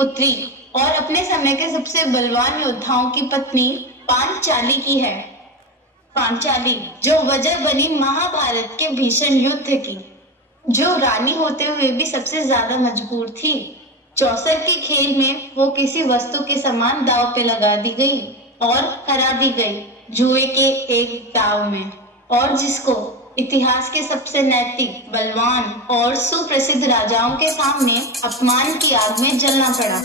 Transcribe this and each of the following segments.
पुत्री और अपने समय के सबसे बलवान योद्धाओं की पत्नी पांचाली की है। पांचाली जो वजह बनी महाभारत के भीषण युद्ध की, जो रानी होते हुए भी सबसे ज्यादा मजबूर थी। चौसर के खेल में वो किसी वस्तु के समान दाव पे लगा दी गई और हरा दी गई जुए के एक दाव में, और जिसको इतिहास के सबसे नैतिक, बलवान और सुप्रसिद्ध राजाओं के सामने अपमान की आग में जलना पड़ा।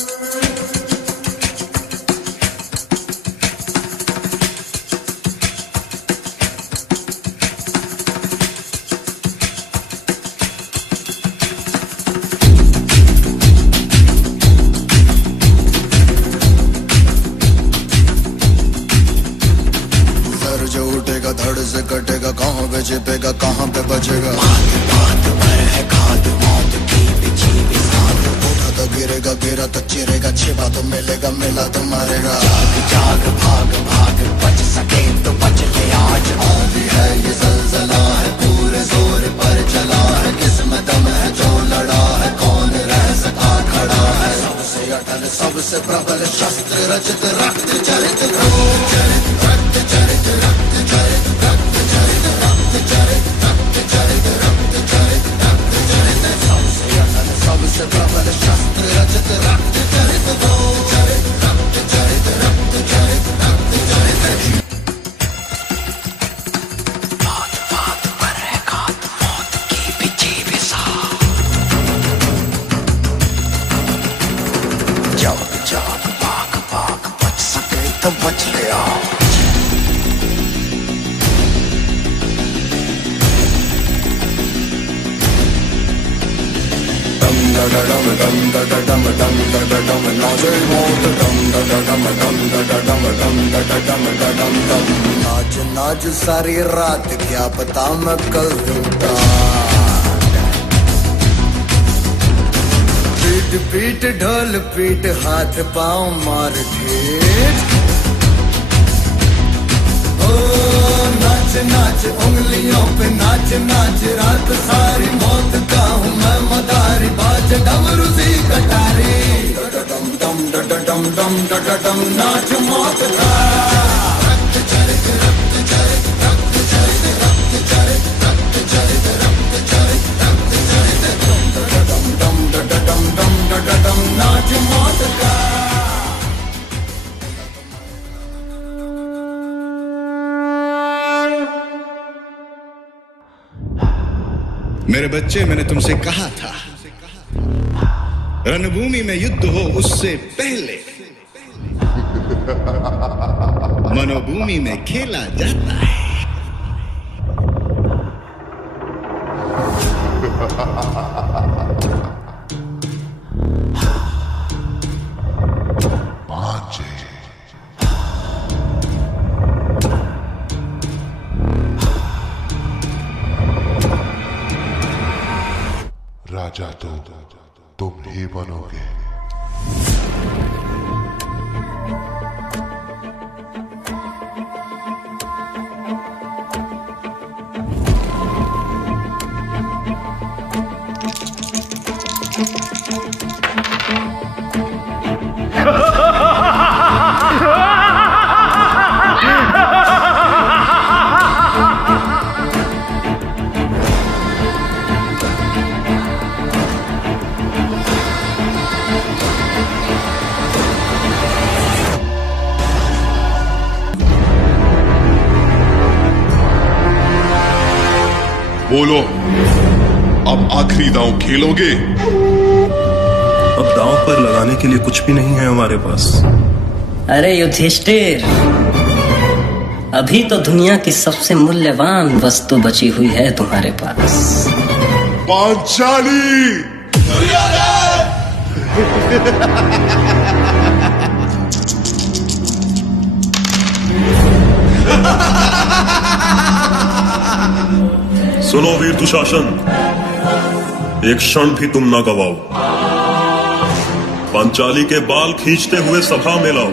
जो उठेगा धड़ से कटेगा, कहाँ पे छिपेगा कहाँ पे बचेगा। बात पर है खाद मौत की बिछी भी साथ। उठा तो गिरेगा, गिरा तो चिरेगा, छिपा तो मिलेगा, मिला तो मारेगा। जाग जाग भाग भाग, बच सके तो बच ले आज। आंधी है ये जलजला है, पूरे जोर पर चला है। किस्मत दम है जो लड़ा है, कौन रह सका खड़ा है। सबसे अटल सबसे प्रबल शस्त्र रचित, रक्त चरित रक्त चरित रक्त चरित रक्त चरित रक्त चरित रक्त चरित रक्त चरित रक्त चरित रक्त चरित। सबसे अटल सबसे प्रबल शस्त्र रचित, रक्त चरित रक्त चरित रक्त चरित रक्त चरित रक्त चरित। बात बात पर है खाद मौत की बिछी भी साथ। जाग जाग भाग भाग, बच सके तो बच ले आज। डम डम डम डम डम डम नाचे मौत। डम डम डम डम डम डम डम। नाच नाच सारी रात, क्या पता मैं कल लूटा। पीट पीट ढोल पीट, हाथ पाँव मार ठेठ। नाच नाच उंगलियों पे नाच नाच, रात सारी मौत का हूँ मैं मदारी। बाज डमरू सी कटारी, डम डम डम डम डम नाच मौत का। रक्त चरित रक्त चरित रक्त चरित रक्त चरित रक्त चरित रक्त चरित रक्त चरित। डम डम डम नाच मौत का। मेरे बच्चे, मैंने तुमसे कहा था रणभूमि में युद्ध हो उससे पहले मनोभूमि में खेला जाता है। राजा तो तुम ही बनोगे। बोलो, अब आखिरी दांव खेलोगे? अब दांव पर लगाने के लिए कुछ भी नहीं है हमारे पास। अरे युधिष्ठिर, अभी तो दुनिया की सबसे मूल्यवान वस्तु बची हुई है तुम्हारे पास। पांचाली। सुनो वीर दुशासन, एक क्षण भी तुम ना गवाओ। पांचाली के बाल खींचते हुए सभा में लाओ।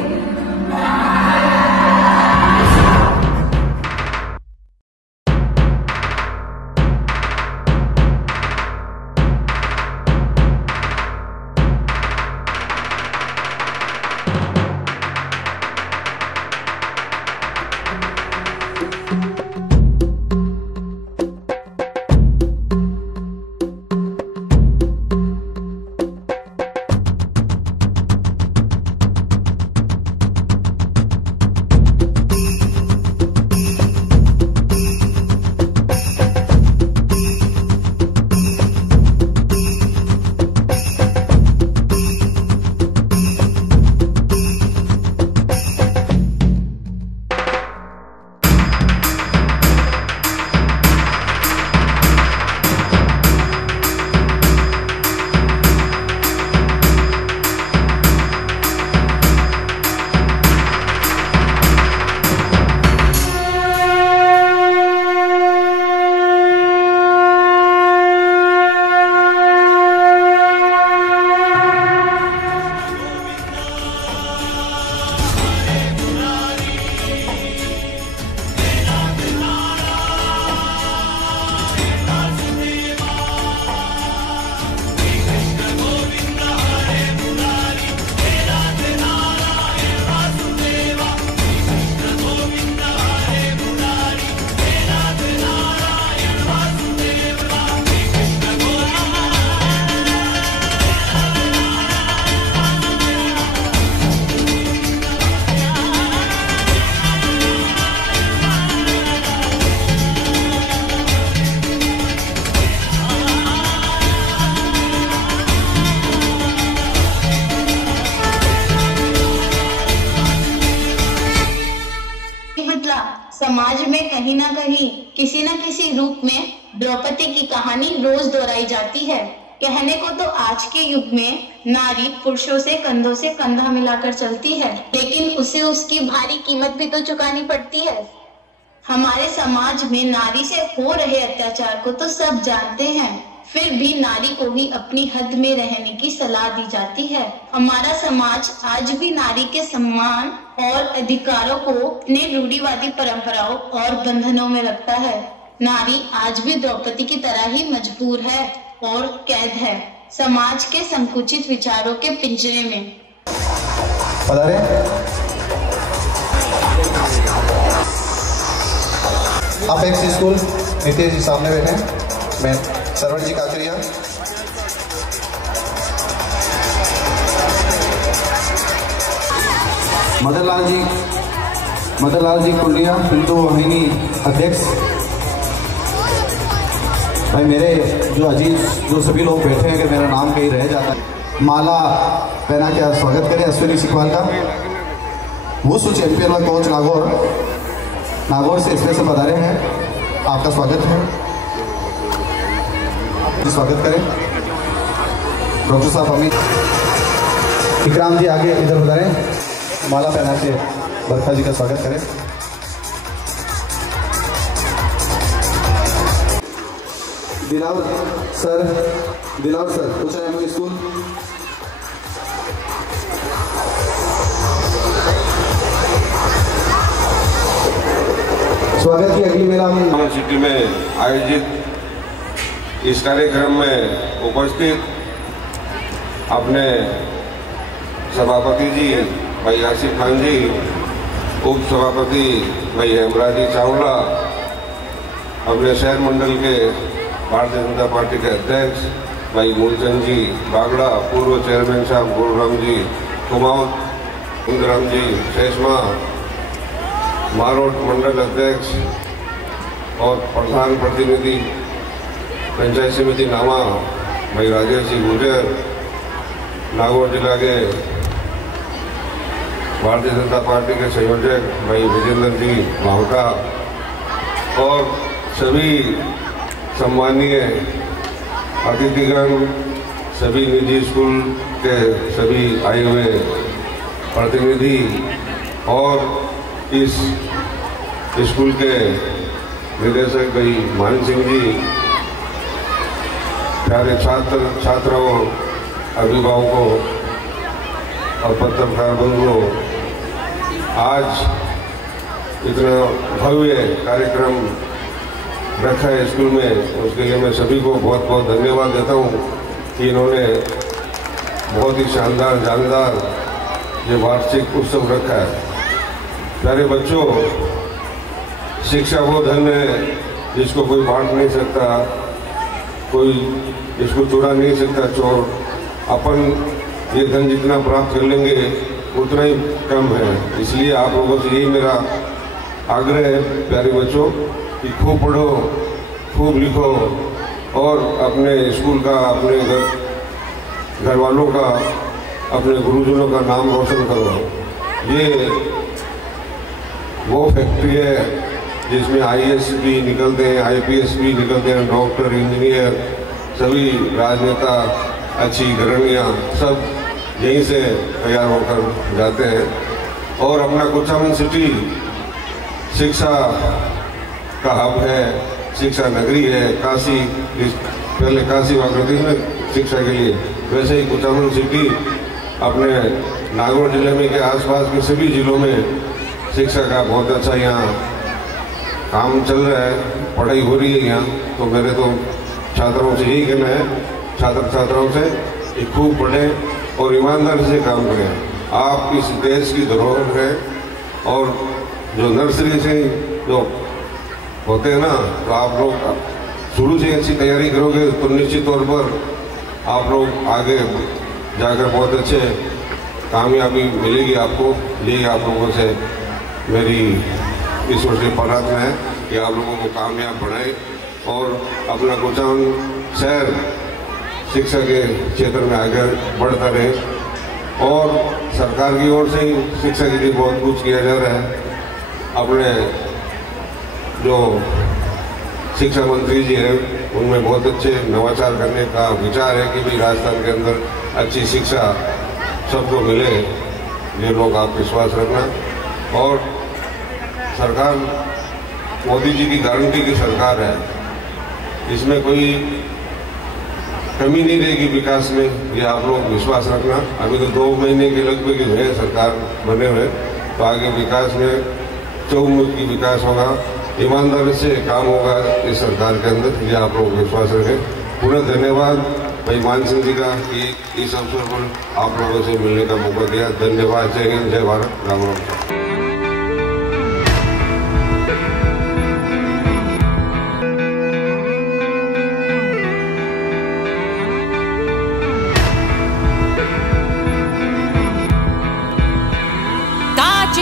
समाज में कहीं ना कहीं किसी न किसी रूप में द्रौपदी की कहानी रोज दोहराई जाती है। कहने को तो आज के युग में नारी पुरुषों से कंधा मिलाकर चलती है, लेकिन उसे उसकी भारी कीमत भी तो चुकानी पड़ती है। हमारे समाज में नारी से हो रहे अत्याचार को तो सब जानते हैं, फिर भी नारी को ही अपनी हद में रहने की सलाह दी जाती है। हमारा समाज आज भी नारी के सम्मान और अधिकारों को अपने रूढ़िवादी परंपराओं और बंधनों में रखता है। नारी आज भी द्रौपदी की तरह ही मजबूर है और कैद है समाज के संकुचित विचारों के पिंजरे में। आप एक स्कूल नीतीश जी सामने बैठे हैं, मैं सरवण जी काकरिया। मदनलाल जी कुंडिया हिंदू वाहिनी अध्यक्ष। भाई मेरे जो अजीज जो सभी लोग बैठे हैं कि मेरा नाम कहीं रह जाता है, माला पहना के स्वागत करें अश्विनी सिखवाल का। वुशु चैंपियन और कोच नागौर से स्पेशल पधारे हैं, आपका स्वागत है, स्वागत करें। डॉक्टर साहब अमित इकराम जी आगे इधर उधरें, माला पहना के बरखा जी का स्वागत करें। दिलावर सर उच्च एम स्कूल। स्वागत की अगली मेला यूनिवर्सिटी में आयोजित इस कार्यक्रम में उपस्थित अपने सभापति जी भाई आसिफ खान जी, उप सभापति भाई हेमराज चावला, अपने शहर मंडल के भारतीय जनता पार्टी के अध्यक्ष भाई मूलचंद जी बागड़ा, पूर्व चेयरमैन साहब गुरुराम जी कुमाऊं, इंद्राम जी शेषमा, मारोट मंडल अध्यक्ष और प्रधान प्रतिनिधि पंचायत समिति नामा भाई राजेश जी गुर्जर, नागौर जिला के भारतीय जनता पार्टी के संयोजक भाई विजेंद्र जी भावटा और सभी सम्मानीय अतिथिगण, सभी निजी स्कूल के सभी आए हुए प्रतिनिधि और इस स्कूल के निदेशक भाई मान सिंह जी, प्यारे छात्रों, अभिभावकों और पत्रकार बंधुओं, आज इतना भव्य कार्यक्रम रखा है स्कूल में, उसके लिए मैं सभी को बहुत बहुत धन्यवाद देता हूँ कि इन्होंने बहुत ही शानदार जानदार ये वार्षिक उत्सव रखा है। प्यारे बच्चों, शिक्षा वो धन है जिसको कोई बांट नहीं सकता, कोई इसको चुरा नहीं सकता चोर। अपन ये धन जितना प्राप्त कर लेंगे उतना ही कम है, इसलिए आप लोगों से यही मेरा आग्रह है प्यारे बच्चों कि खूब पढ़ो, खूब लिखो और अपने स्कूल का, अपने घर वालों का, अपने गुरुजनों का नाम रोशन करो। ये वो फैक्ट्री है जिसमें आईएएस भी निकलते हैं, आईपीएस भी निकलते हैं, डॉक्टर, इंजीनियर, सभी राजनेता, अच्छी घरानियाँ सब यहीं से तैयार होकर जाते हैं। और अपना कुचामन सिटी शिक्षा का हब है, शिक्षा नगरी है। काशी, पहले काशी हुआ करती थी ना शिक्षा के लिए, वैसे ही कुचामन सिटी अपने नागौर जिले में के आसपास के सभी जिलों में शिक्षा का बहुत अच्छा यहाँ काम चल रहा है, पढ़ाई हो रही है यहाँ। तो मेरे तो छात्रों से यही कहना है, छात्र छात्राओं से कि खूब पढ़ें और ईमानदारी से काम करें। आप इस देश की धरोहर है और जो नर्सरी से जो होते हैं ना, तो आप लोग शुरू से अच्छी तैयारी करोगे तो निश्चित तौर पर आप लोग आगे जाकर बहुत अच्छे कामयाबी मिलेगी आपको। यही आप लोगों से मेरी ईश्वर से प्रार्थना है कि आप लोगों को कामयाब बनाए और अपना कुचामन शहर शिक्षा के क्षेत्र में आगे बढ़ता रहे। और सरकार की ओर से शिक्षा के लिए बहुत कुछ किया जा रहा है। अपने जो शिक्षा मंत्री जी हैं उनमें बहुत अच्छे नवाचार करने का विचार है कि भी राजस्थान के अंदर अच्छी शिक्षा सबको मिले, ये लोग आप विश्वास रखना। और सरकार मोदी जी की गारंटी की सरकार है, इसमें कोई कमी नहीं रहेगी विकास में, ये आप लोग विश्वास रखना। अभी तो 2 महीने के लगभग है सरकार बने हुए, तो आगे विकास में चहुमुखी विकास होगा, ईमानदारी से काम होगा इस सरकार के अंदर, ये आप लोग विश्वास रखें। पुनः धन्यवाद भाई मान सिंह जी का कि इस अवसर पर आप लोगों से मिलने का मौका दिया। धन्यवाद। जय हिंद, जय भारत, राम राम।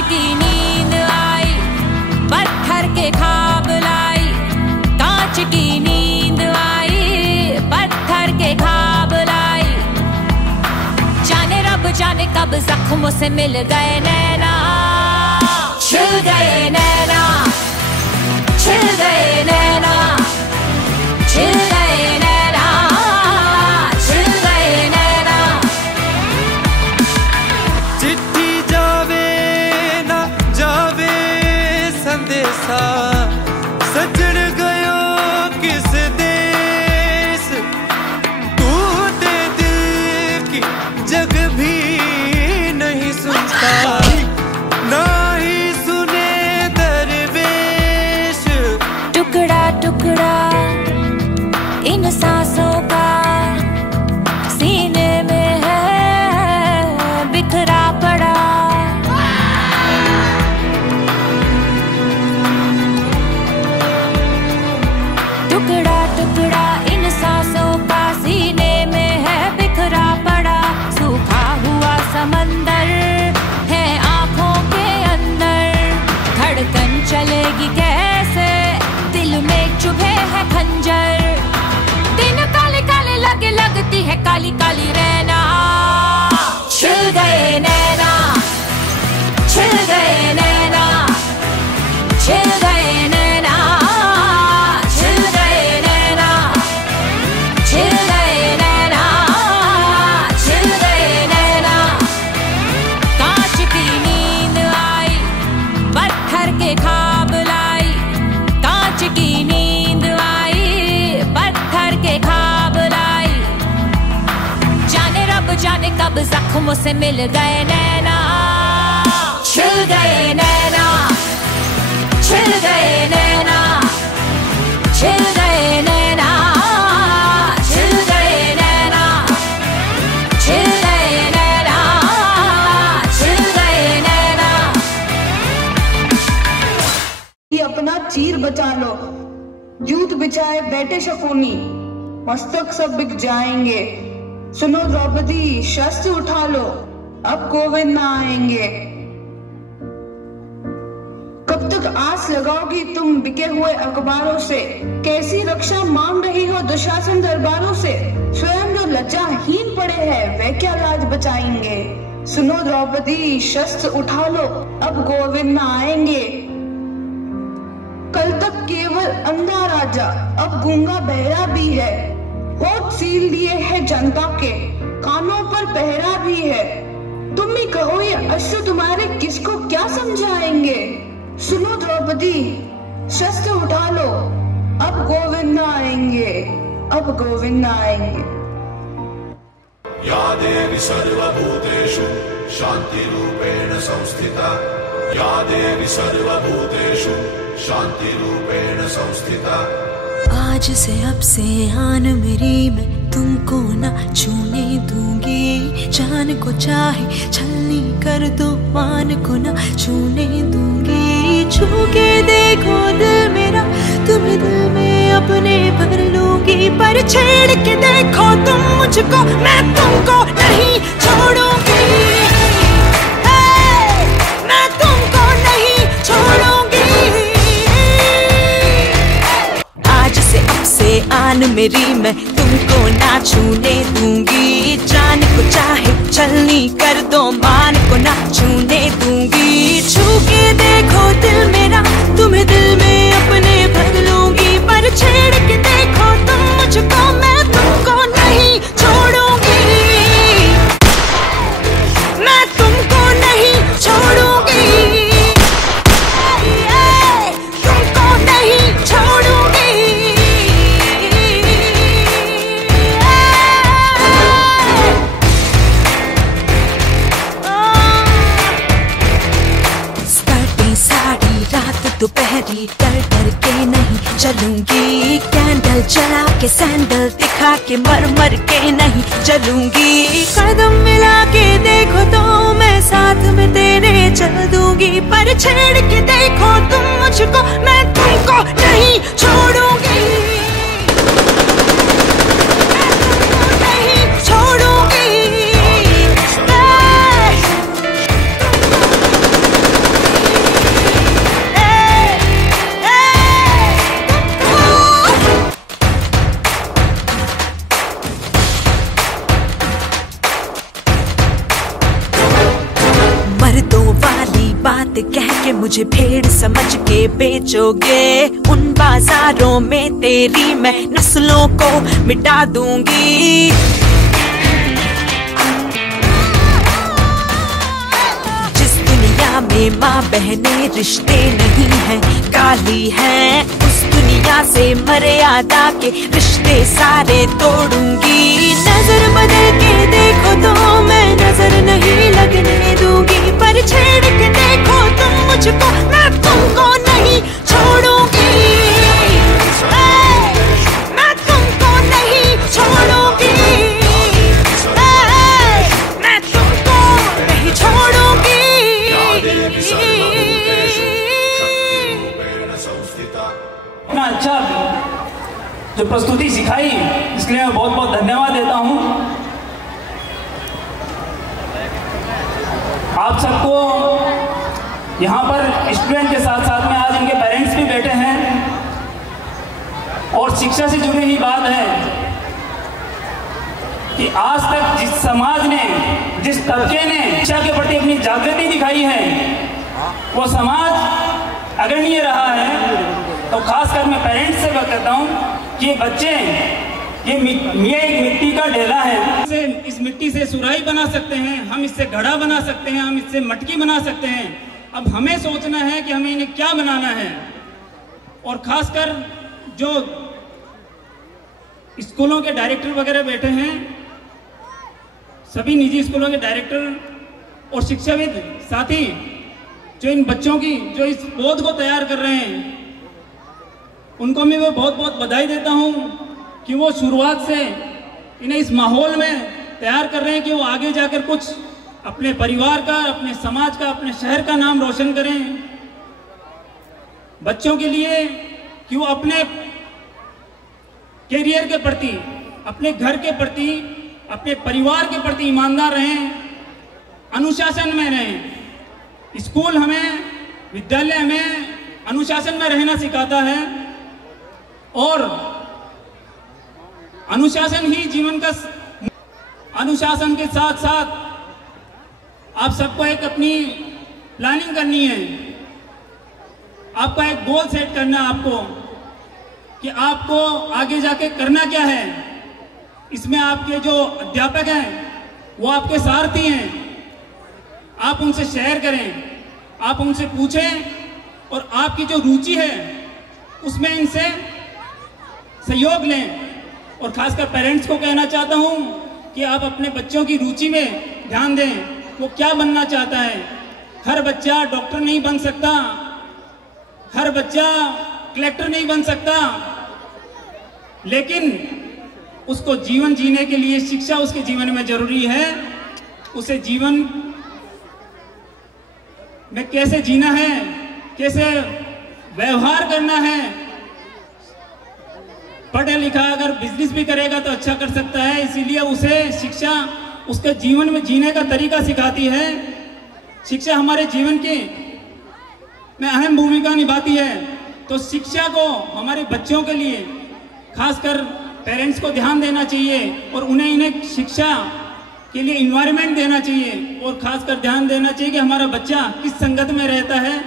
की नींद आई, पत्थर के ख्वाब लाई, कांच की नींद आई, पत्थर के ख्वाब लाई। जाने रब जाने कब जख्मों से मिल गए नैना, छिल गए नैना, छिल गए नैना, छिल गए नैना, छिल गए नैना। चिट्ठी जावे ना जावे संदेशा, सजन गयो किस देश, तू दे दिल की जग भी नहीं सुनता, ना ही सुने दरवेश। टुकड़ा टुकड़ा इन सांसों का सीने में है बिखरा पड़ा। टुकड़ा टुकड़ा इन सांसों का सीने में है बिखरा पड़ा। सूखा हुआ समंदर है आंखों के अंदर, धड़कन चलेगी कैसे दिल में चुभे है खंजर। दिन काले काले लगे लगती है काली काली रैना, छिल गए नैना, छिल गए नैना, छिल गए नैना, छिल गए नैना, छिल गए नैना, छिल गए नैना। कांच की नींद आई, पत्थर के ख्वाब लाई, कांच की नींद आई, पत्थर के ख्वाब लाई। जाने रब जाने कब जख्मों से मिल गए नैना, छिल गए नैना, छिल गए नैना, छिल गए नैना, छिल गए नैना, छिल गए नैना, छिल गए नैना। ये अपना चीर बचा लो, जूत बिछाए बैठे शकुनी, मस्तक सब बिक जाएंगे। सुनो द्रौपदी शस्त्र उठा लो, अब गोविंद ना आएंगे। कब तक आस लगाओगी तुम बिके हुए अखबारों से, कैसी रक्षा मांग रही हो दुशासन दरबारों से। स्वयं जो लज्जाहीन पड़े हैं वे क्या लाज बचाएंगे। सुनो द्रौपदी शस्त्र उठा लो, अब गोविंद ना आएंगे। कल तक केवल अंधा राजा, अब गूंगा बहरा भी है। होठ सील दिए है जनता के, कानों पर पहरा भी है। तुम ही कहो ये अश्रु तुम्हारे किसको क्या समझाएंगे। सुनो द्रौपदी शस्त्र उठा लो, अब गोविंद न आएंगे, अब गोविंद न आएंगे। या देवी सर्वभूतेषु शांति रूपेण संस्थिता, या देवी सर्वभूतेषु शांति रूपेण संस्थिता। आज से अब से आन मेरी मैं तुमको न छूने दूंगी, जान को चाहे छलनी कर दो मान को न छूने दूंगी। छू के देखो दिल मेरा, तुम्हें दिल में अपने भर लूंगी। पर छेड़ के देखो तुम मुझको, मैं तुमको नहीं छोड़ूंगी। मैं तुमको नहीं छोड़ूंगी। आन मेरी मैं तुमको ना छूने दूंगी, जान को चाहे छलनी कर दो मान को ना छूने दूंगी। छू के देखो दिल मेरा, तुम्हें दिल में अपने छेड़ के देखो तुम मुझको, मैं तुमको नहीं छोड़ूंगी, मैं तुमको नहीं छोड़ूंगी, तुमको नहीं छोड़ूंगी। स्कर्टें साड़ी रात दोपहरी डर डर के नहीं चलूंगी, कैंडल जला के सैंडल दिखा के मर मर के नहीं चलूंगी, कदम मिला के देखो तो मैं साथ में तेरे चल दूंगी, पर छेड़ के देखो तुम मुझको, मैं तुमको नहीं छोड़ूंगी, मैं तुमको नहीं छोड़ूंगी। मर्दों वाली बात कह के मुझे भेड़ समझ के बेचोगे, उन बाजारों में तेरी मैं नस्लों को मिटा दूंगी। जिस दुनिया में माँ बहने रिश्ते नहीं हैं, काली हैं, उस दुनिया से मर्यादा के रिश्ते सारे तोड़ूंगी। नजर बदल के देखो तो मैं नजर नहीं लगने दूंगी, पर छेड़ के देखो तुम मुझको, मैं तुमको नहीं छोड़ूंगी, मैं तुमको नहीं छोड़ूंगी, मैं तुमको नहीं छोड़ूंगी। इतना अच्छा जो प्रस्तुति सिखाई इसके लिए मैं बहुत बहुत धन्यवाद देता हूँ। आप सबको यहाँ पर स्टूडेंट के साथ साथ में आज इनके पेरेंट्स भी बैठे हैं और शिक्षा से जुड़ी हुई बात है कि आज तक जिस समाज ने, जिस तबके ने शिक्षा के प्रति अपनी जागृति दिखाई है, वो समाज अग्रणीय रहा है। तो खासकर मैं पेरेंट्स से बात करता हूँ कि ये बच्चे, ये एक मिट्टी का ढेला है, इस मिट्टी से सुराही बना सकते हैं, हम इससे घड़ा बना सकते हैं, हम इससे मटकी बना सकते हैं। अब हमें सोचना है कि हमें इन्हें क्या बनाना है। और खासकर जो स्कूलों के डायरेक्टर वगैरह बैठे हैं, सभी निजी स्कूलों के डायरेक्टर और शिक्षाविद साथी जो इन बच्चों की, जो इस पौध को तैयार कर रहे हैं, उनको मैं बहुत बहुत बधाई देता हूं कि वो शुरुआत से इन्हें इस माहौल में तैयार कर रहे हैं कि वो आगे जाकर कुछ अपने परिवार का, अपने समाज का, अपने शहर का नाम रोशन करें। बच्चों के लिए कि वो अपने कैरियर के प्रति, अपने घर के प्रति, अपने परिवार के प्रति ईमानदार रहें, अनुशासन में रहें। स्कूल हमें, विद्यालय हमें अनुशासन में रहना सिखाता है और अनुशासन ही जीवन का। अनुशासन के साथ साथ आप सबको एक अपनी प्लानिंग करनी है, आपका एक गोल सेट करना है आपको कि आपको आगे जाके करना क्या है। इसमें आपके जो अध्यापक हैं वो आपके सारथी हैं, आप उनसे शेयर करें, आप उनसे पूछें और आपकी जो रुचि है उसमें इनसे सहयोग लें। और खासकर पेरेंट्स को कहना चाहता हूं कि आप अपने बच्चों की रुचि में ध्यान दें, वो क्या बनना चाहता है। हर बच्चा डॉक्टर नहीं बन सकता, हर बच्चा कलेक्टर नहीं बन सकता, लेकिन उसको जीवन जीने के लिए शिक्षा उसके जीवन में जरूरी है। उसे जीवन में कैसे जीना है, कैसे व्यवहार करना है। पढ़ा लिखा अगर बिजनेस भी करेगा तो अच्छा कर सकता है, इसीलिए उसे शिक्षा उसके जीवन में जीने का तरीका सिखाती है। शिक्षा हमारे जीवन की में अहम भूमिका निभाती है। तो शिक्षा को हमारे बच्चों के लिए खासकर पेरेंट्स को ध्यान देना चाहिए और इन्हें शिक्षा के लिए इन्वायरमेंट देना चाहिए और खासकर ध्यान देना चाहिए कि हमारा बच्चा किस संगत में रहता है,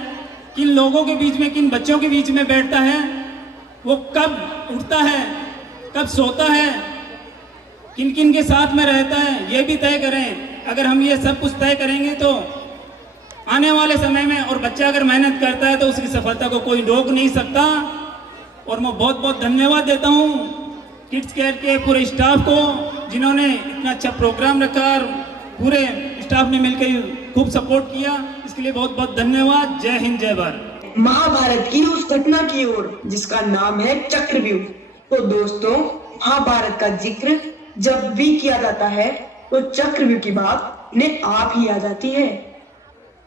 किन लोगों के बीच में, किन बच्चों के बीच में बैठता है। वो कब उठता है, कब सोता है, किन किन के साथ में रहता है, ये भी तय करें। अगर हम ये सब कुछ तय करेंगे तो आने वाले समय में, और बच्चा अगर मेहनत करता है तो उसकी सफलता को कोई रोक नहीं सकता। और मैं बहुत बहुत धन्यवाद देता हूँ किड्स केयर के पूरे स्टाफ को, जिन्होंने इतना अच्छा प्रोग्राम रखा और पूरे स्टाफ ने मिलकर खूब सपोर्ट किया। इसके लिए बहुत बहुत धन्यवाद। जय हिंद, जय भारत। महाभारत की उस घटना की ओर जिसका नाम है चक्रव्यूह। तो दोस्तों, महाभारत का जिक्र जब भी किया जाता है तो चक्रव्यूह की बात ने आप ही आ जाती है।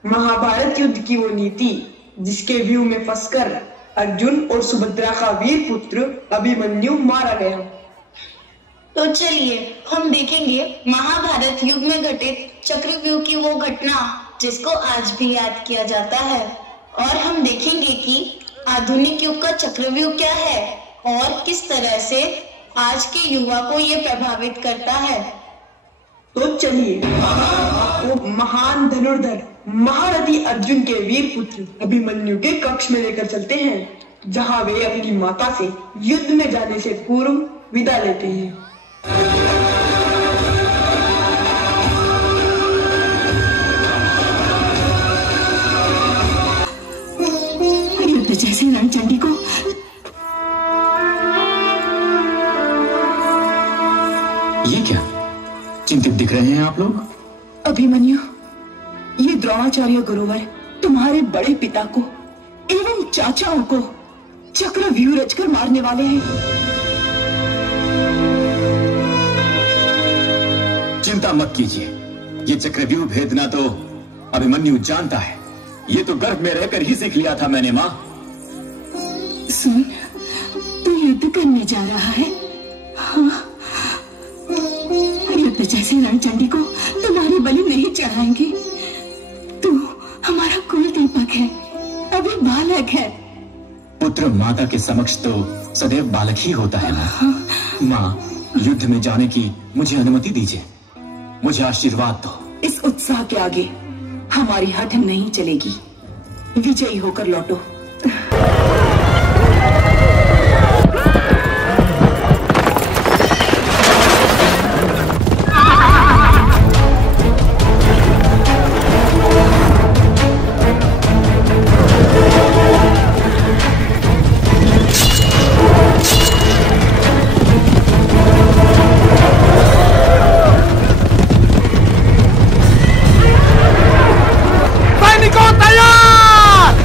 महाभारत युद्ध की वो नीति जिसके व्यू में फंसकर अर्जुन और सुभद्रा का वीर पुत्र अभिमन्यु मारा गया। तो चलिए हम देखेंगे महाभारत युग में घटित चक्रव्यूह की वो घटना जिसको आज भी याद किया जाता है, और हम देखेंगे कि आधुनिक युग का चक्रव्यूह क्या है और किस तरह से आज के युवा को ये प्रभावित करता है। तो चलिए वो महान धनुर्धर महारथी अर्जुन के वीर पुत्र अभिमन्यु के कक्ष में लेकर चलते हैं, जहां वे अपनी माता से युद्ध में जाने से पूर्व विदा लेते हैं। युद्ध जैसे रणचंडी को ये क्या चिंतित दिख रहे हैं आप लोग? अभिमन्यु, ये द्रोणाचार्य गुरुवर तुम्हारे बड़े पिता को एवं चाचाओं को चक्रव्यूह रचकर मारने वाले हैं। चिंता मत कीजिए, ये चक्रव्यूह भेदना तो अभिमन्यु जानता है। ये तो गर्भ में रहकर ही सीख लिया था मैंने माँ। सुन, तू युद्ध करने जा रहा है। हाँ, युद्ध जैसे रणचंडी को तुम्हारी बलि नहीं चढ़ाएंगे। तू हमारा कुल दीपक है, अभी बालक है। पुत्र माता के समक्ष तो सदैव बालक ही होता है माँ। माँ, युद्ध में जाने की मुझे अनुमति दीजिए, मुझे आशीर्वाद दो। इस उत्साह के आगे हमारी हठ नहीं चलेगी। विजयी होकर लौटो। सैनिकों तैयार!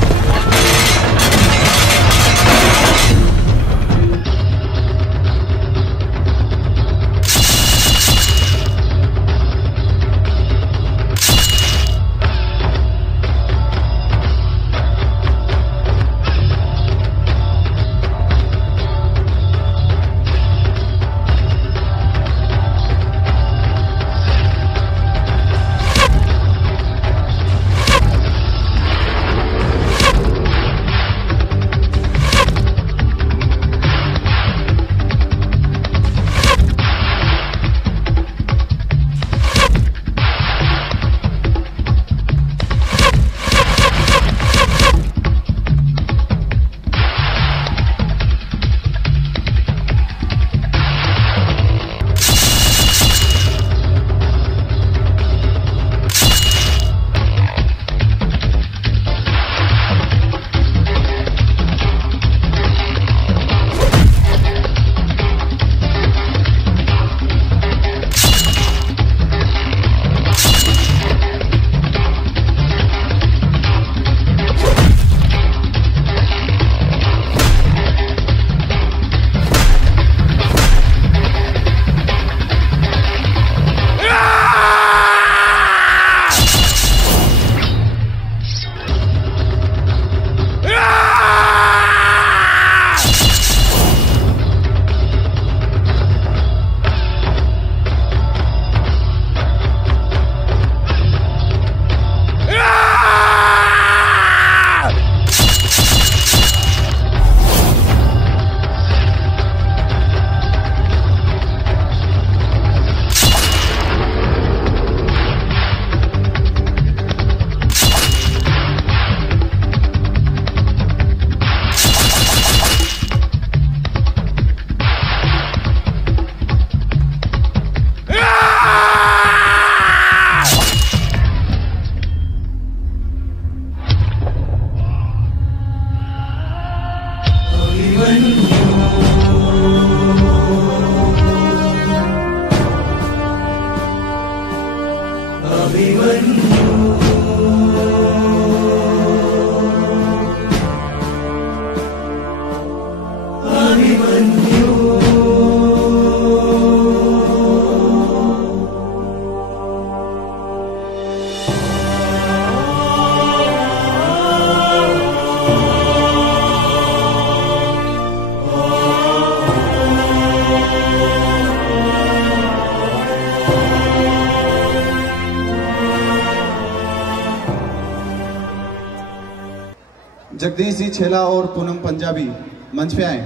जगदीश जी छेला और पूनम पंजाबी मंच पे आए।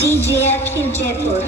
DJ Akhil Jaipur.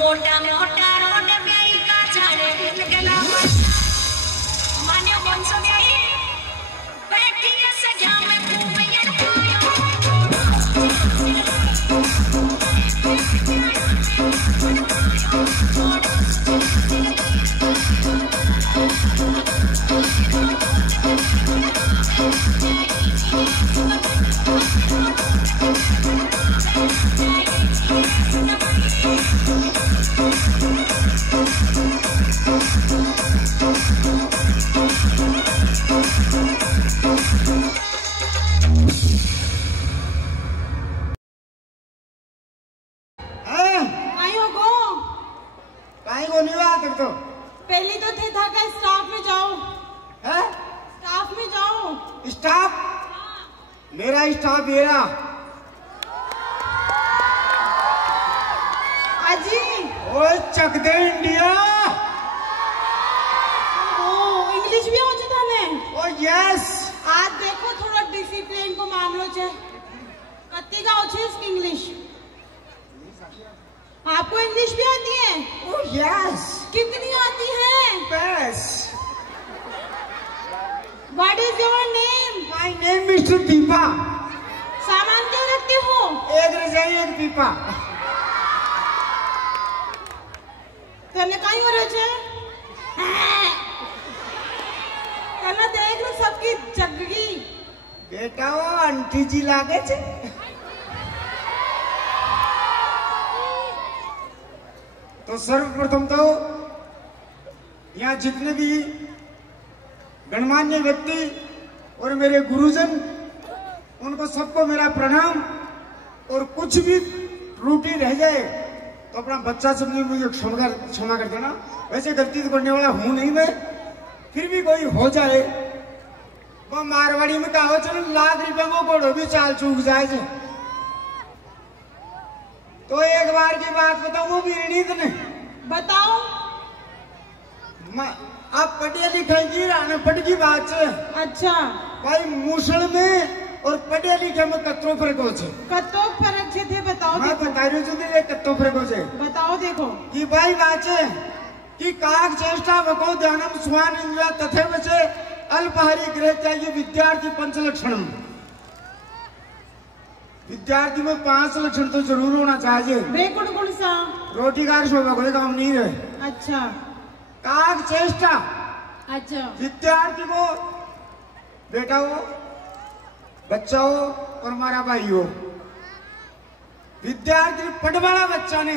मोटा मोटा रोड गई का जाने गला मान्य बंसो गई बैठी सजा में पहली तो थे था का स्टाफ में जाओ। है? स्टाफ में जाओ। स्टाफ? मेरा स्टाफ मेरा। अजी। ओए चक दे इंडिया। ओ इंग्लिश भी हो चुका है। ओ यस। आज देखो थोड़ा डिसिप्लिन को मामलो छे। कत्ती का होछे इसकी इंग्लिश। आपको इंग्लिश भी आती है? Oh yes. कितनी आती है? बस। What is your name? My name is Deepa. सामान क्या रखते हो? एक रजाई एक दीपा। तने कहीं हो रहे छे? तने देख लो सबकी जगगी। बेटा वो आंटी जी लागे छे। तो सर्वप्रथम तो यहाँ जितने भी गणमान्य व्यक्ति और मेरे गुरुजन, उनको सबको मेरा प्रणाम। और कुछ भी त्रुटि रह जाए तो अपना बच्चा समझे मुझे क्षमा कर देना। वैसे गलती तो करने वाला हूं नहीं मैं, फिर भी कोई हो जाए। वो मारवाड़ी में कहा चलो लाख रुपए को घोड़ो भी चाल चूक जाए। तो एक बार की बात बताओ, वो वीरणीत ने बताओ। आप पढ़े लिखे की अनपढ़ की बात है। अच्छा भाई मुसल में और पढ़े लिखे में कत्तो फर्क हो छे। कत्तो फर्क थे बताओ। मैं बता रही हूँ कत्तो फर्क हो छे। बताओ देखो कि भाई बात है कि काक चेष्टा वको ध्यानम स्वान इंद्रिया तथे बचे अल्पहारी ग्रह चाहिए विद्यार्थी पंच लक्षण। विद्यार्थी में 5 लक्षण तो जरूर होना चाहिए। वे कौन सा? रोटीकार शोभा कोई काम नहीं रहे। अच्छा काक चेष्टा। अच्छा विद्यार्थी को बेटा हो, बच्चा हो और हमारा भाई हो। विद्यार्थी पढ़ वाला बच्चा ने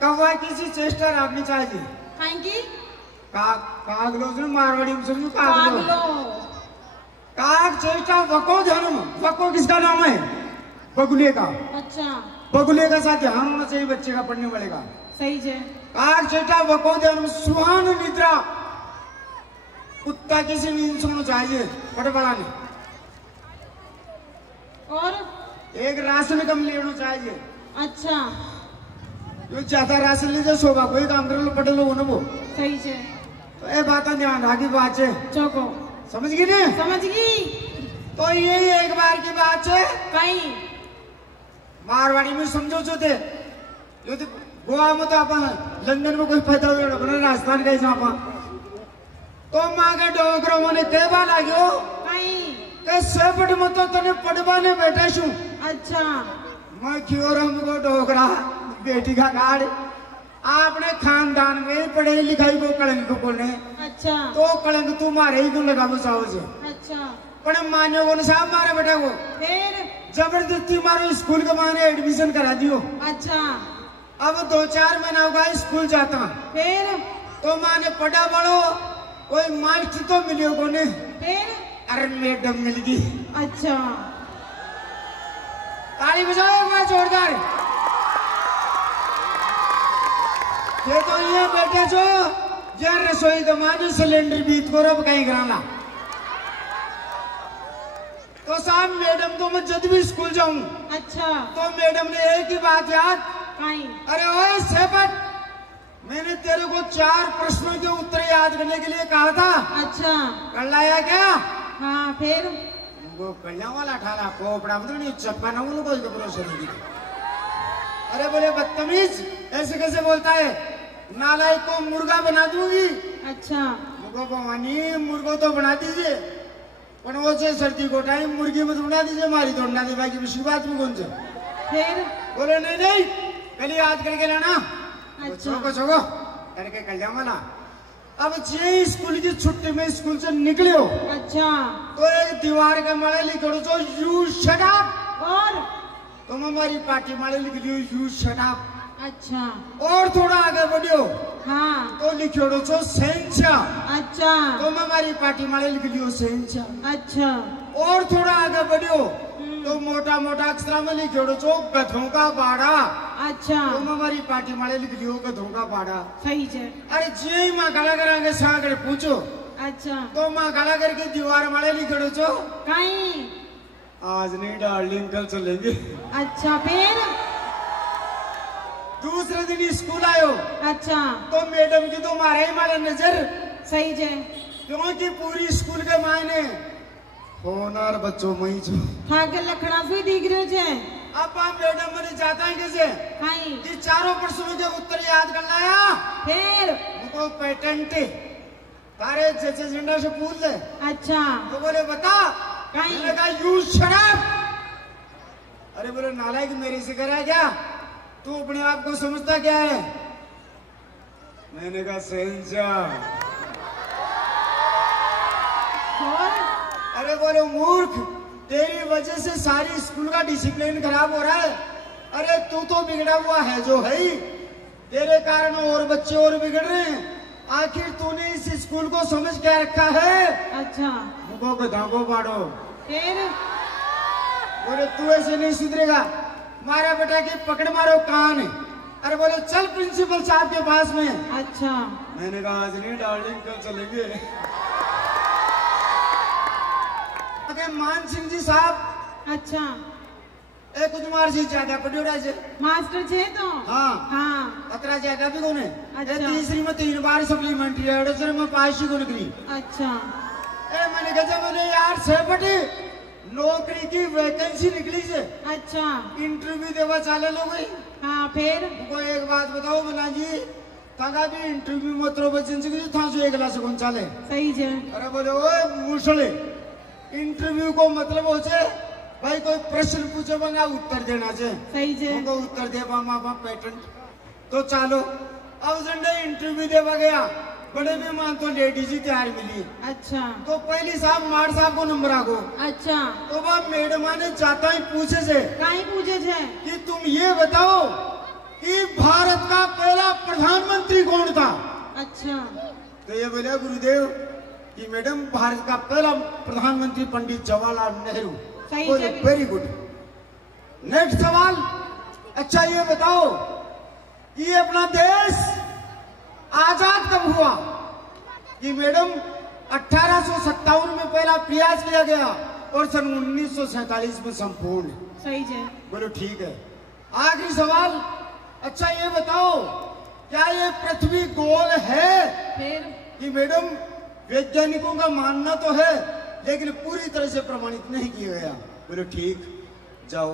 कवा किसी चेष्टा रखनी चाहिए। खाएंगी कागलो से मारवाड़ी में समझो कागलो। काग चेष्टा वको धर्म। वको किसका नाम है? बगुले का। अच्छा बगुले का साथ ध्यान होना चाहिए बच्चे का, पढ़ने वाले का। सही है। काग चेष्टा वको धर्म सुहान निद्रा। कुत्ता किसी नींद सोना चाहिए पढ़वाड़ा ने। और एक राशन कम लेना चाहिए। अच्छा जो ज्यादा राशन लीजिए शोभा कोई काम कर लो पढ़ लो वो। सही है। तो ये बात ध्यान रखी बात है। चौको समझ गई ने? समझ गई। तो यही एक बार की बात है। कहीं मारवाड़ी में समझो जो थे जो तो गोवा में तो आप लंदन में कोई फायदा हुआ अपना राजस्थान का हिसाब। तो माँ के डोकरों ने कई बार लाग्यो के सेपट में तो तने पढ़वाने बैठा छू। अच्छा मैं क्यों हमको डोकरा बेटी का कार्ड आपने खानदान में पढ़ाई लिखाई को कलंक बोले। अच्छा तो कलंक तुम्हारे ही को लगा बचाओ से। अच्छा पर मान्य को साहब मारे बेटा को फिर जबरदस्ती मारो स्कूल के माने एडमिशन करा दियो। अच्छा अब 2-4 महीना होगा स्कूल जाता। फिर तो माँ ने पढ़ा बड़ो कोई मास्टर तो मिलियो को ने। फिर अरे मैडम मिल गई। अच्छा ताली बजाओ एक बार जोरदार। ये तो ये बैठे जो ये रसोई का माने सिलेंडर बीत को रब कहीं कराना। तो साहब मैडम तो मैं जब भी स्कूल जाऊं। अच्छा तो मैडम ने एक ही बात याद। अरे ओए सेपट, मैंने तेरे को 4 प्रश्नों के उत्तर याद करने के लिए कहा था। अच्छा कर लाया क्या? हाँ फिर वो कल्याण वाला ठाला कोपड़ा मतलब नहीं चप्पा ना उनको कोई भरोसा नहीं। अरे बोले बदतमीज ऐसे कैसे बोलता है? नालायक को मुर्गा बना दूंगी। अच्छा मुर्गो भवानी मुर्गो तो बना दीजिए पर वो से सर्दी को टाइम मुर्गी मत बना दीजिए मारी तो अंडा दे बाकी विश्व बात में कौन से। फिर बोले नहीं नहीं पहले याद करके लाना। अच्छा छोको करके कल्याण वाला। अब जे स्कूल की छुट्टी में स्कूल से निकले हो। अच्छा तो एक दीवार के मारे लिख दो यू शट अप। और तुम हमारी पार्टी मारे लिख लियो यू शट अप। अच्छा और थोड़ा आगे बढ़ियो। हाँ तो लिखो दो सेंचा। अच्छा तुम हमारी पार्टी मारे लिख लियो सेंचा। अच्छा और थोड़ा आगे बढ़ियो तो मोटा मोटा अक्षर में लिखो दो गधों का बाड़ा। अच्छा तुम हमारी पार्टी मारे लिख लियो गधों का बाड़ा। सही है। अरे जी माँ गला करांगे सागर पूछो। अच्छा तो माँ गला करके दीवार मारे लिख दो कहीं आज नहीं डार्लिंग कल चलेंगे। अच्छा फिर दूसरे दिन स्कूल आयो। अच्छा तो मैडम की तो मारे ही मारे नजर। सही है क्योंकि पूरी स्कूल के मायने होनर बच्चों मई जो हाँ के लखड़ा भी दिख रहे छे। अब आप मैडम मैंने जाता है कैसे कहीं कि 4 प्रश्नों के उत्तर याद कर लाया। फिर उनको पेटेंट तारे जैसे झंडा से पूछ ले। अच्छा तो बोले बता कहीं मैंने कहा यू शराब। अरे बोले नालायक मेरे से करा क्या? तू अपने आप को समझता क्या है? मैंने कहा सेंसा। अरे बोलो मूर्ख तेरी वजह से सारी स्कूल का डिसिप्लिन खराब हो रहा है। अरे तू तो बिगड़ा हुआ है जो है ही तेरे कारण और बच्चे और बिगड़ रहे हैं। आखिर तूने इस स्कूल को समझ क्या रखा है? अच्छा। मुझको गधांगो बाड़ो। फिर? बोले तू ऐसे नहीं सुधरेगा, मारा बेटा की पकड़ मारो कान। अरे बोले चल प्रिंसिपल साहब के पास में। अच्छा। मैंने कहा आज नहीं डार्लिंग, कल चलेंगे। मान सिंह जी साहब। अच्छा। एक कुमार जी ज्यादा पटियोड़ा से मास्टर छे तो। हाँ हाँ। पतरा ज्यादा भी कौन है? अच्छा। तीसरी में 3 बार सप्लीमेंट्री है, और में 5 ही को निकली। अच्छा। मैंने कहा बोले यार 6 बटे नौकरी की वैकेंसी निकली से। अच्छा। इंटरव्यू देवा चाले लो गई। हाँ फिर? को एक बात बताओ बना जी, ताका भी इंटरव्यू में तो बचन से था सो एक लाख कौन चाले। सही है। अरे बोले ओए मुसले, इंटरव्यू को मतलब हो से भाई कोई प्रश्न पूछे बंगा उत्तर देना चाहिए। सही है। उनको उत्तर दे पामा पेटेंट तो चालो। अब संडे इंटरव्यू देवा गया, बड़े भी मान तो लेडीज ही तैयार मिली। अच्छा। तो पहली साहब मार साहब को नंबर आगो। अच्छा। तो वह मैडम ने जाता ही पूछे से कहीं पूछे थे कि तुम ये बताओ कि भारत का पहला प्रधानमंत्री कौन था? अच्छा। तो ये बोले गुरुदेव कि मैडम भारत का पहला प्रधानमंत्री Pandit Jawaharlal Nehru. Very good. Next सवाल, अच्छा ये बताओ कि अपना देश आजाद कब हुआ? कि मैडम 1857 में पहला प्रयास किया गया और सन 1947 में संपूर्ण। सही है। बोलो ठीक है। आखिरी सवाल, अच्छा ये बताओ क्या ये पृथ्वी गोल है? फिर? कि मैडम वैज्ञानिकों का मानना तो है लेकिन पूरी तरह से प्रमाणित नहीं किया गया। बोलो ठीक, जाओ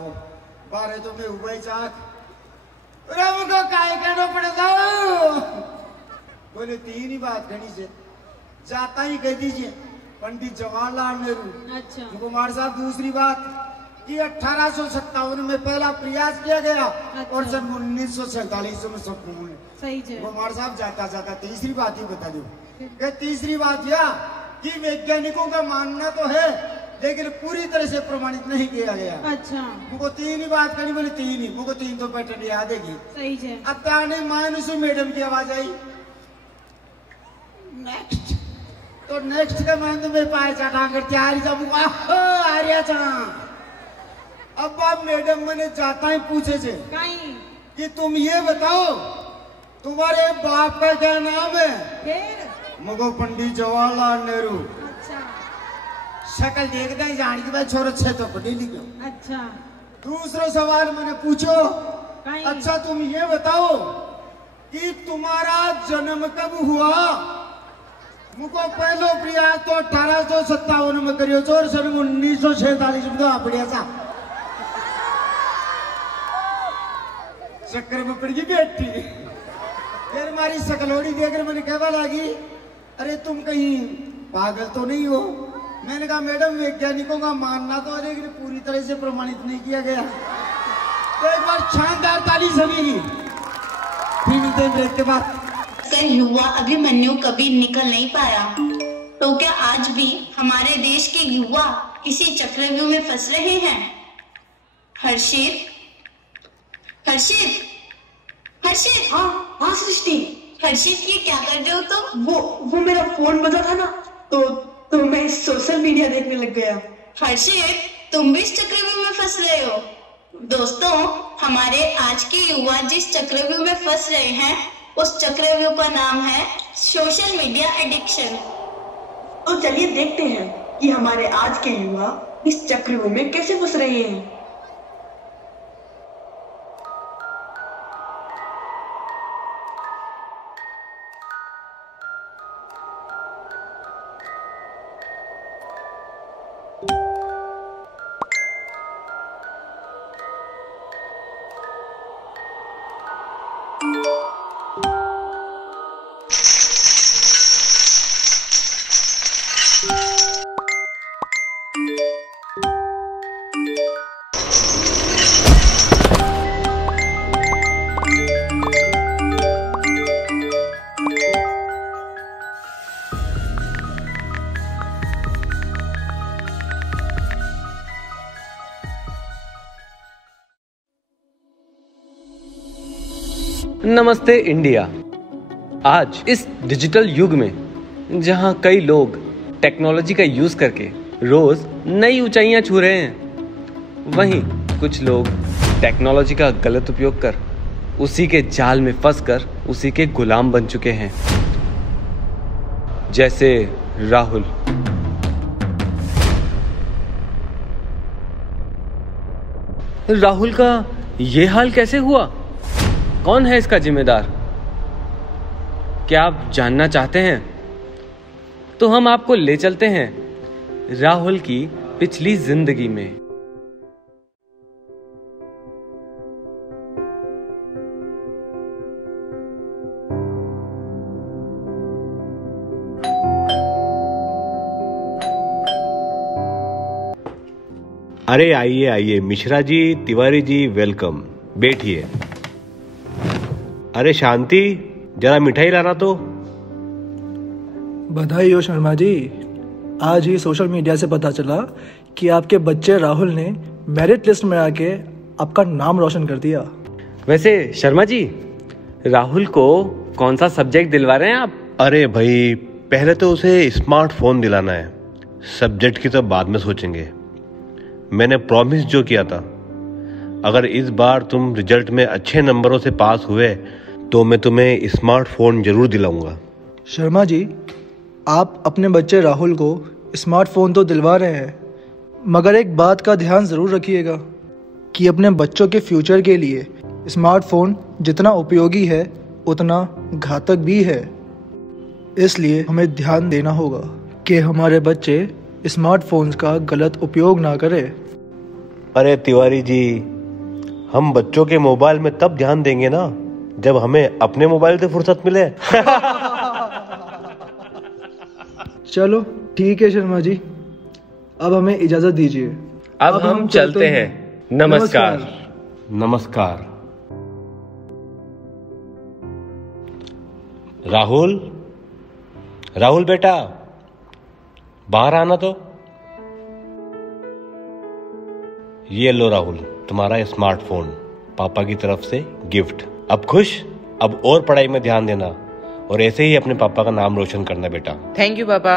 12 तो मैं हुआ चाक को काय कहना पड़ेगा। बोले 3 ही बात कहनी से, जाता ही कह दीजिए पंडित जवाहरलाल नेहरू। अच्छा। कुमार साहब दूसरी बात कि 1857 में पहला प्रयास किया गया। अच्छा। और सन 1947 में संपूर्ण। सही है। कुमार साहब जाता जाता तीसरी बात ही बता दो। तीसरी बात यह कि वैज्ञानिकों का मानना तो है लेकिन पूरी तरह से प्रमाणित नहीं किया गया। अच्छा। मुझको 3 ही बात करनी, बोले 3 ही, मुझको 3 तो पैटर्न याद है। सही है। अत्याने मायने से मैडम की आवाज आई नेक्स्ट। तो नेक्स्ट का मान तो मैं पाए चाटा कर तैयारी जाऊंगा आर्या चा। अब आप मैडम मैंने जाता ही पूछे से कि तुम ये बताओ तुम्हारे बाप का क्या नाम है? फिर? मुझको पंडित जवाहरलाल नेहरू। अच्छा। शक्ल देखता ही जान की भाई छोरो छे तो पढ़ी लिखो। अच्छा। दूसरा सवाल मैंने पूछो, अच्छा तुम ये बताओ कि तुम्हारा जन्म कब हुआ? मुझको पहलो प्रयास तो 1857 में करियो और सन 1947 में तो बढ़िया सा चक्कर में पड़ गई बेटी। फिर हमारी सकलौड़ी देखकर मैंने कहवा लगी अरे तुम कहीं पागल तो नहीं हो? मैंने कहा मैडम वैज्ञानिकों का मानना तो है लेकिन पूरी तरह से प्रमाणित नहीं किया गया। तो एक बार शानदार ताली सभी की। फिर मिलते हैं ब्रेक के बाद। युवा अभिमन्यु कभी निकल नहीं पाया, तो क्या आज भी हमारे देश के युवा इसी चक्रव्यूह में फंस रहे हैं? हर्षित, हर्षित, हर्षित। हाँ सृष्टि। हर्षित ये क्या कर रहे हो तुम? वो मेरा फोन बजा था ना, तो मैं सोशल मीडिया देखने लग गया। हर्षित तुम भी इस चक्रव्यूह में फंस रहे हो? दोस्तों हमारे आज के युवा जिस चक्रव्यूह में फंस रहे हैं उस चक्रव्यूह का नाम है सोशल मीडिया एडिक्शन। तो चलिए देखते हैं कि हमारे आज के युवा इस चक्रव्यूह में कैसे फंस रहे हैं। नमस्ते इंडिया। आज इस डिजिटल युग में जहां कई लोग टेक्नोलॉजी का यूज करके रोज नई ऊंचाइयां छू रहे हैं, वहीं कुछ लोग टेक्नोलॉजी का गलत उपयोग कर उसी के जाल में फंसकर उसी के गुलाम बन चुके हैं, जैसे राहुल। राहुल का ये हाल कैसे हुआ? कौन है इसका जिम्मेदार? क्या आप जानना चाहते हैं? तो हम आपको ले चलते हैं राहुल की पिछली जिंदगी में। अरे आइए आइए मिश्रा जी, तिवारी जी, वेलकम। बैठिए। अरे शांति, जरा मिठाई लाना तो। बधाई हो शर्मा जी, आज ही सोशल मीडिया से पता चला कि आपके बच्चे राहुल ने मेरिट लिस्ट में आके आपका नाम रोशन कर दिया। वैसे शर्मा जी, राहुल को कौन सा सब्जेक्ट दिलवा रहे हैं आप? अरे भाई, पहले तो उसे स्मार्टफोन दिलाना है, सब्जेक्ट की तो बाद में सोचेंगे। मैंने प्रॉमिस जो किया था, अगर इस बार तुम रिजल्ट में अच्छे नंबरों से पास हुए तो मैं तुम्हें स्मार्टफोन जरूर दिलाऊंगा। शर्मा जी, आप अपने बच्चे राहुल को स्मार्टफोन तो दिलवा रहे हैं, मगर एक बात का ध्यान ज़रूर रखिएगा कि अपने बच्चों के फ्यूचर के लिए स्मार्टफोन जितना उपयोगी है उतना घातक भी है। इसलिए हमें ध्यान देना होगा कि हमारे बच्चे स्मार्टफोन्स का गलत उपयोग ना करें। अरे तिवारी जी, हम बच्चों के मोबाइल में तब ध्यान देंगे ना जब हमें अपने मोबाइल से फुर्सत मिले। चलो ठीक है शर्मा जी, अब हमें इजाजत दीजिए। अब हम चलते हैं। नमस्कार। नमस्कार। राहुल, राहुल बेटा, बाहर आना तो। ये लो राहुल, तुम्हारा स्मार्टफोन, पापा की तरफ से गिफ्ट। अब खुश? अब और पढ़ाई में ध्यान देना और ऐसे ही अपने पापा का नाम रोशन करना बेटा। थैंक यू पापा।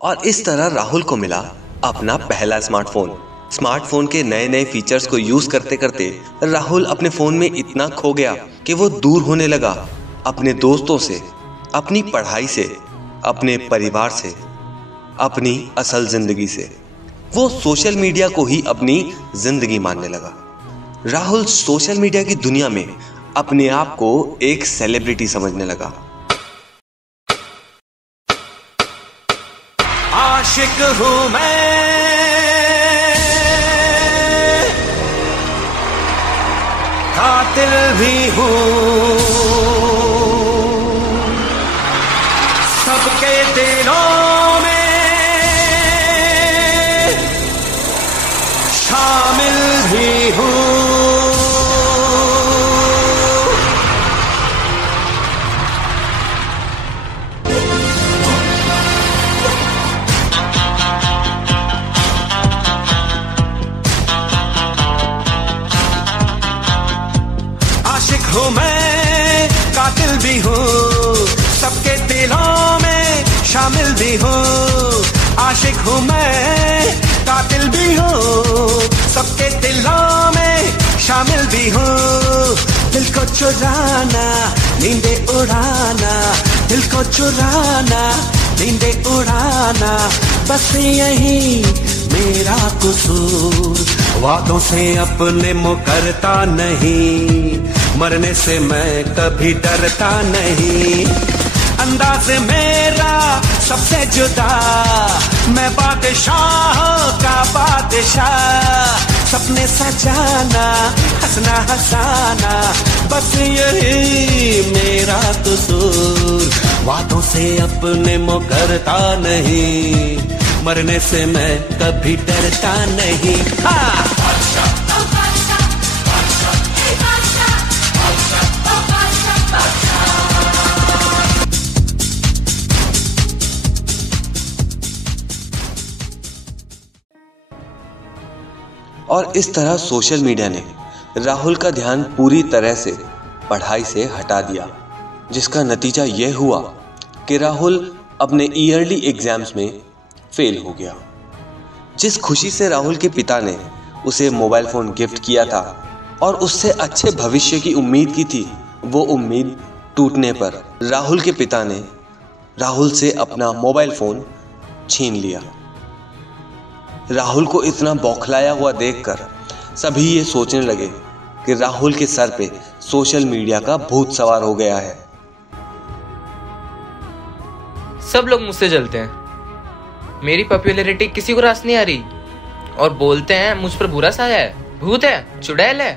और इस तरह राहुल को मिला अपना पहला स्मार्टफोन। स्मार्टफोन के नए नए फीचर्स को यूज करते करते राहुल अपने फोन में इतना खो गया कि वो दूर होने लगा अपने दोस्तों से, अपनी पढ़ाई से, अपने परिवार से, अपनी असल जिंदगी से। वो सोशल मीडिया को ही अपनी जिंदगी मानने लगा। राहुल सोशल मीडिया की दुनिया में अपने आप को एक सेलिब्रिटी समझने लगा। आशिक हूं मैं, कातिल भी हूं, सबके दिलों में शामिल भी हूं। आशिक हूं मैं, कातिल भी हूं, सबके दिलों में शामिल भी हूँ। आशिक हूँ मैं, कातिल भी हूँ, सबके दिलों में शामिल भी हूँ। दिल को चुराना, नींदे उड़ाना, दिल को चुराना, नींदे उड़ाना, बस यही मेरा कसूर। वादों से अपने मुकरता नहीं, मरने से मैं कभी डरता नहीं। अंदाज मेरा सबसे जुदा, मैं बादशाह का बादशाह। सपने सजाना, हंसना हंसाना, बस यही मेरा कसूर। वादों से अपने मुकरता नहीं, मरने से मैं कभी डरता नहीं। हाँ। और इस तरह सोशल मीडिया ने राहुल का ध्यान पूरी तरह से पढ़ाई से हटा दिया, जिसका नतीजा यह हुआ कि राहुल अपने ईयरली एग्जाम्स में फेल हो गया। जिस खुशी से राहुल के पिता ने उसे मोबाइल फ़ोन गिफ्ट किया था और उससे अच्छे भविष्य की उम्मीद की थी, वो उम्मीद टूटने पर राहुल के पिता ने राहुल से अपना मोबाइल फ़ोन छीन लिया। राहुल को इतना बौखलाया हुआ देखकर सभी ये सोचने लगे कि राहुल के सर पे सोशल मीडिया का भूत सवार हो गया है। सब लोग मुझसे जलते हैं, मेरी पॉपुलैरिटी किसी को रास नहीं आ रही और बोलते हैं मुझ पर बुरा साया है, भूत है, चुड़ैल है।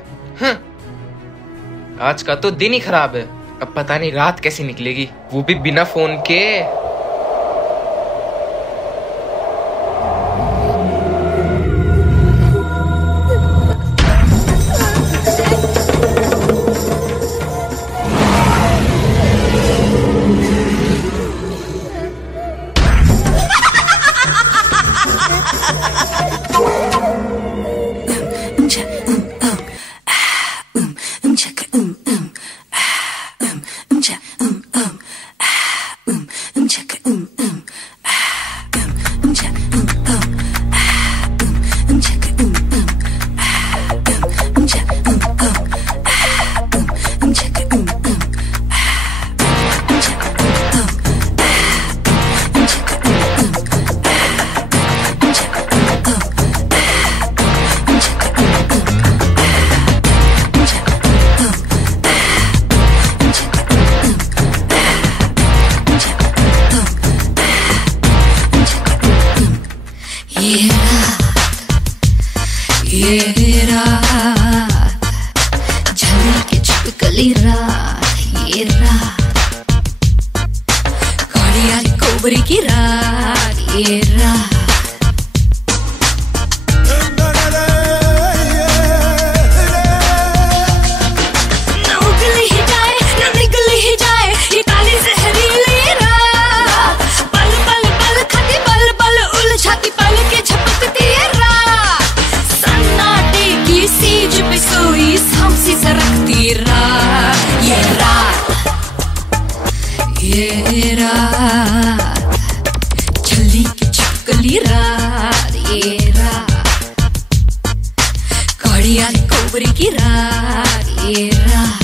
आज का तो दिन ही खराब है, अब पता नहीं रात कैसी निकलेगी, वो भी बिना फोन के। ये रात झलक के छिपकली रात, ये रात कालिया कोबरी की रात, ये रात न उगल ही जाए न निकल ही जाए ये काली जहरीली रात, पल पल पल खाती पल पल उलझाती पल के झपकती रात, सन्नाटे की सीज पे सोई सांसी सरकती रात, ये रात छली की छिपकली रात, ये रात कालिया कोबरी की रात, ये रात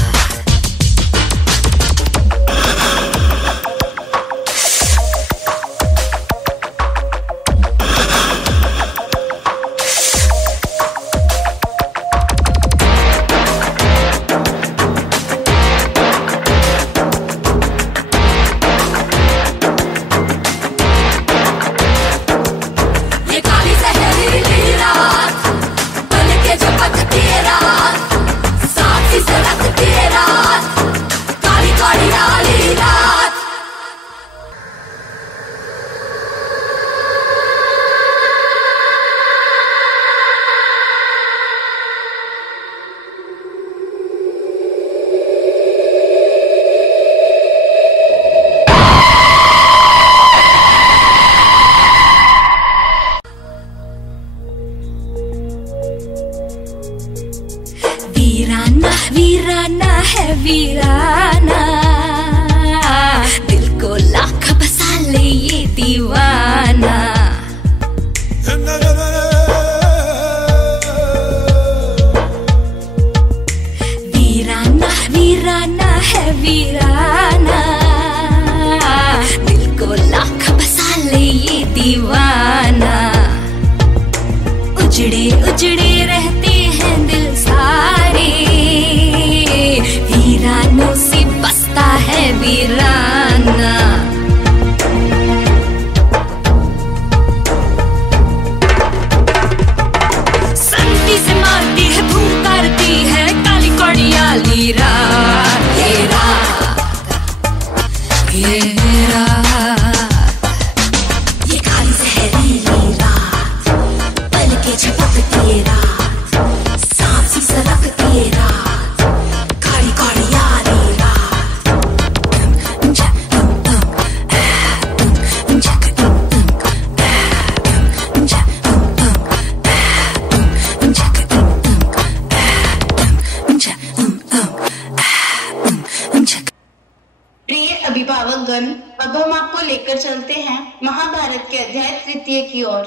वीराना है वीराना, दिल को लाख बसा ले ये दीवाना, वीराना वीराना है वीराना, दिल को लाख बसा ले ये दीवाना, उजड़े उजड़े रहते हैं दिल सारे, वीरानों से बसता है वीराना, श्रोतागण, अब हम आपको लेकर चलते हैं महाभारत के अध्याय 3 की ओर।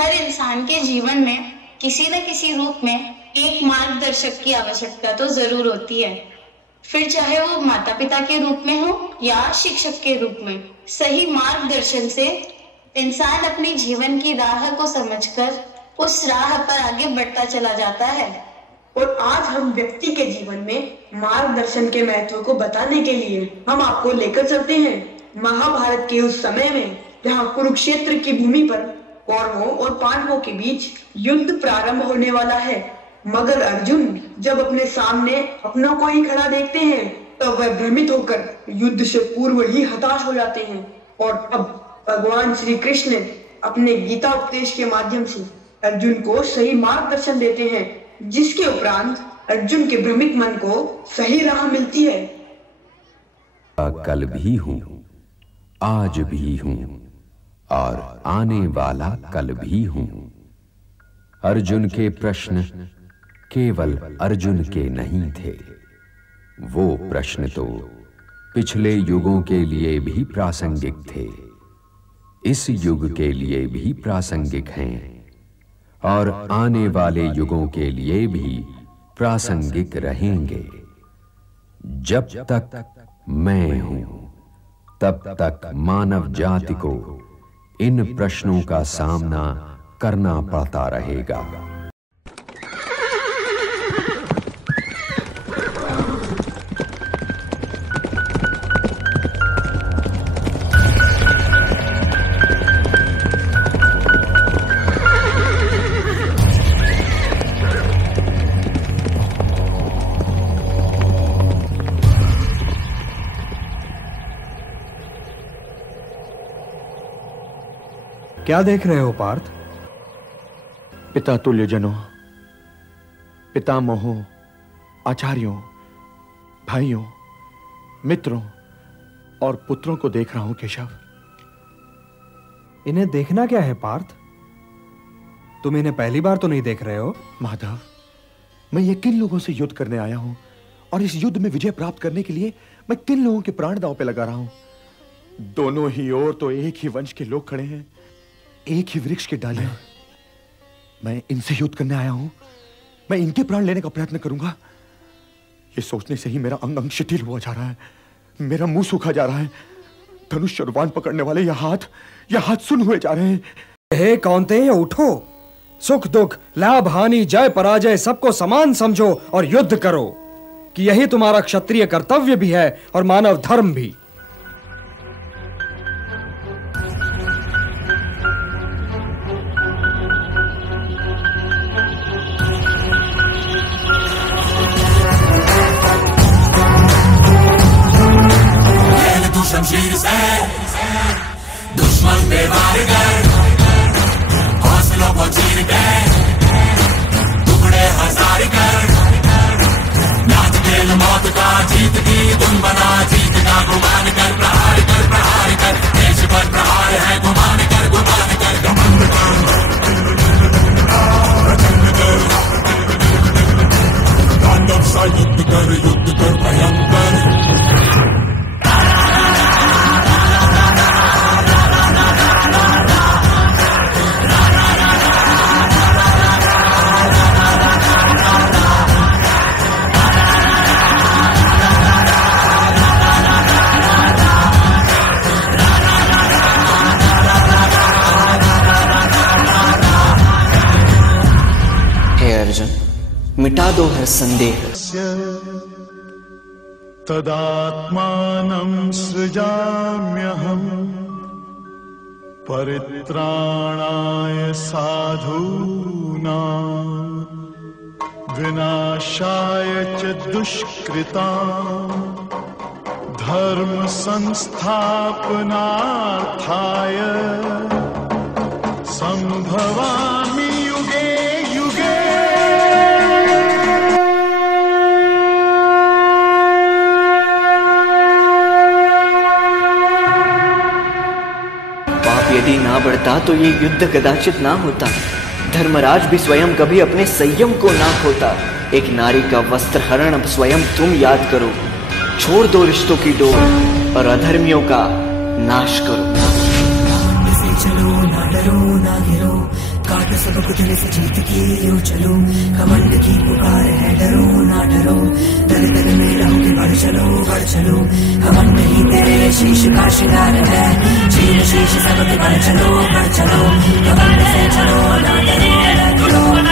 हर इंसान के जीवन में किसी न किसी रूप में एक मार्गदर्शक की आवश्यकता तो जरूर होती है, फिर चाहे वो माता पिता के रूप में हो या शिक्षक के रूप में। सही मार्गदर्शन से इंसान अपने जीवन की राह को समझकर उस राह पर आगे बढ़ता चला जाता है। और आज हम व्यक्ति के जीवन में मार्गदर्शन के महत्व को बताने के लिए हम आपको लेकर चलते हैं महाभारत के उस समय में जहां कुरुक्षेत्र की भूमि पर कौरवों और पांडवों के बीच युद्ध प्रारंभ होने वाला है। मगर अर्जुन जब अपने सामने अपनों को ही खड़ा देखते हैं तब वह भ्रमित होकर युद्ध से पूर्व ही हताश हो जाते हैं। और अब भगवान श्री कृष्ण अपने गीता उपदेश के माध्यम से अर्जुन को सही मार्गदर्शन देते हैं, जिसके उपरांत अर्जुन के भ्रमित मन को सही राह मिलती है। कल भी हूँ, आज भी हूँ और आने वाला कल भी हूँ। अर्जुन के प्रश्न केवल अर्जुन के नहीं थे, वो प्रश्न तो पिछले युगों के लिए भी प्रासंगिक थे, इस युग के लिए भी प्रासंगिक हैं और आने वाले युगों के लिए भी प्रासंगिक रहेंगे। जब तक मैं हूं तब तक मानव जाति को इन प्रश्नों का सामना करना पड़ता रहेगा। क्या देख रहे हो पार्थ? पिता तुल्यजनों, पितामहों, आचार्यों, भाइयों, मित्रों और पुत्रों को देख रहा हूं केशव। इन्हें देखना क्या है पार्थ? तुम इन्हें पहली बार तो नहीं देख रहे हो? माधव, मैं ये किन लोगों से युद्ध करने आया हूं और इस युद्ध में विजय प्राप्त करने के लिए मैं किन लोगों के प्राण दांव पे लगा रहा हूं। दोनों ही ओर तो एक ही वंश के लोग खड़े हैं, एक ही वृक्ष की डालियां। मैं इनसे युद्ध करने आया हूं, मैं इनके प्राण लेने का प्रयत्न करूंगा। ये सोचने से ही मेरा अंग अंग शिथिल हुआ जा रहा है, मेरा मुंह सूखा जा रहा है। धनुष और बाण पकड़ने वाले यह हाथ सुन हुए जा रहे हैं। हे कौन्तेय, उठो। सुख दुख, लाभ हानि, जय पराजय सबको समान समझो और युद्ध करो, कि यही तुम्हारा क्षत्रिय कर्तव्य भी है और मानव धर्म भी। शमशीर से दुश्मन पे वार कर, हौसलों को चीर के टुकड़े हजार कर, नाच खेल मौत का जीत की धुन बना, जीत का गुमान कर, प्रहार कर, देश पर प्रहार है, गुमान कर, घमंड कर, तांडव सा युद्ध कर भयंकर। मिटा दो हर संदेह। तदात्मानं सृजाम्यहम् परित्राणाय साधूनां विनाशाय च दुष्कृतां धर्म संस्थापनार्थाय संभवामि युगे युगे। पाप यदि ना बढ़ता तो ये युद्ध कदाचित ना होता। धर्मराज भी स्वयं कभी अपने संयम को ना खोता। एक नारी का वस्त्र हरण अब स्वयं तुम याद करो। छोड़ दो रिश्तों की डोर, और अधर्मियों का नाश करो। इसे चलो ना डरो ना गिरो, काटो सबको दिल से जीत के यूं चलो, कमंड की पुकार है डरो ना डरो, दल दल में रहोगे बढ़ चलो, कमंड ही तेरे शीश का श्रृंगार है, चीन शीश सबके बढ़ चलो, कमंड से चलो ना डरो ना गिरो।